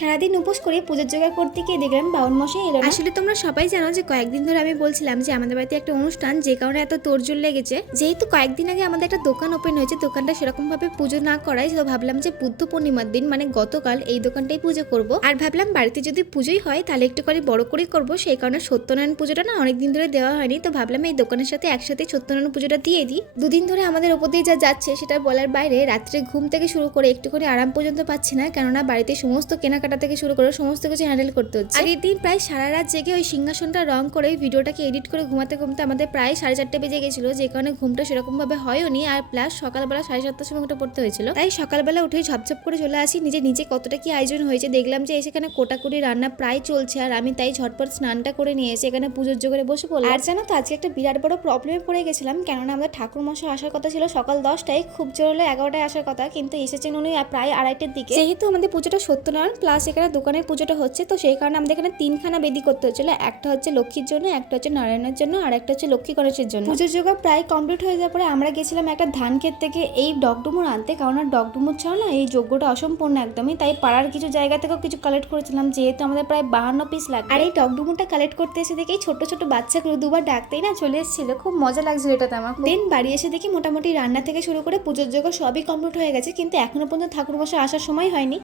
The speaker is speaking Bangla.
সারাদিন উপোস করে পুজোর জোগাড় করতে গিয়ে দেখলাম বাউন মশাই এলো না। আসলে তোমরা সবাই জানো যে কয়েকদিন ধরে আমি বলছিলাম যে আমাদের বাড়িতে একটা অনুষ্ঠান, যে কারণে এত তোড়জোড় লেগেছে। যেহেতু কয়েকদিন আগে আমাদের একটা দোকান ওপেন হয়েছে, দোকানটা সেরকম ভাবে পুজো না করাই, তো ভাবলাম যে বুদ্ধ পূর্ণিমার দিন মানে গতকাল এই দোকানটাই পুজো করব। আর ভাবলাম বাড়িতে যদি পুজোই হয় তাহলে একটু করে বড় করেই করবো, সেই কারণে সত্যনারায়ণ পুজোটা না অনেকদিন ধরে দেওয়া হয়নি, তো ভাবলাম এই দোকানের সাথে একসাথে সত্যনারায়ণ পুজোটা দিয়ে দিই। দুদিন ধরে আমাদের ওপর দিয়ে যা যাচ্ছে সেটা বলার বাইরে, রাত্রে ঘুম থেকে শুরু করে একটু করে আরাম পর্যন্ত পাচ্ছি না, কেননা বাড়িতে সমস্ত কেনাকাটা থেকে শুরু করে সমস্ত কিছু হ্যান্ডেল করতে হচ্ছে। আগের দিন প্রায় সারা রাত জেগে ওই সিংহাসনটা রং করে ভিডিওটাকে এডিট করে ঘুমাতে ঘুমতে আমাদের প্রায় 4:30 বেজে গেছিল, যে কারণে ঘুমটা সেরকম ভাবে হয়নি। আর প্লাস সকালবেলা 7:30টার সময় উঠে পড়তে হয়েছিল, তাই সকালবেলা উঠে ঝপঝপ করে চলে আসি নিজে কতটা কি আয়োজন হয়েছে দেখলাম যে সেখানে কোটাকুটি রান্না প্রায় চলছে, আর আমি তাই ঝটপট স্নানটা করে নিয়ে এসে এখানে পুজোর জোগাড়ে বসে পড়লাম। আর জানো তো আজকে একটা বিরাট বড় প্রবলেমে পড়ে গেছিলাম, কেননা আমাদের ঠাকুর মশাই আসার কথা ছিল সকাল 10টায়, খুব জোর হলে 11টায় আসার কথা, কিন্তু এসেছেন উনি প্রায় 2:30টার দিকে। যেহেতু আমাদের পুজোটা সত্যনারায়ণ প্লাস এখানে দোকানের পুজোটা হচ্ছে, তো সেই কারণে আমাদের এখানে 3খানা বেদি করতে হচ্ছিল। একটা হচ্ছে লক্ষ্মীর জন্য, একটা হচ্ছে নারায়ণের জন্য, আর একটা হচ্ছে লক্ষ্মী গণেশের জন্য। পুজোর জোগাড় প্রায় কমপ্লিট হয়ে যাওয়ার পরে আমরা গেছিলাম একটা ধান ক্ষেত থেকে এই ডগডুমুর আনতে, কারণ ডগডুমুর ছাড়া না এই যজ্ঞটা অসম্পূর্ণ একদমই, তাই পাড়ার কিছু জায়গা থেকেও কিছু কালেক্ট করেছিলাম, যেহেতু আমাদের প্রায় 52 পিস লাগবে। আর এই ডগডুমুরটা কালেক্ট করতে এসে দেখি ছোট ছোট বাচ্চাগুলো দুবার ডাকতেই না চলে এসেছিল, খুব মজা লাগছিল এটাতে আমার। দেন বাড়ি এসে দেখি মোটামুটি রান্না থেকে শুরু করে পুজোর জোগাড় সবই কমপ্লিট হয়ে গেছে, কিন্তু এখনো পর্যন্ত ঠাকুর মশাই আসার সময় হয়নি।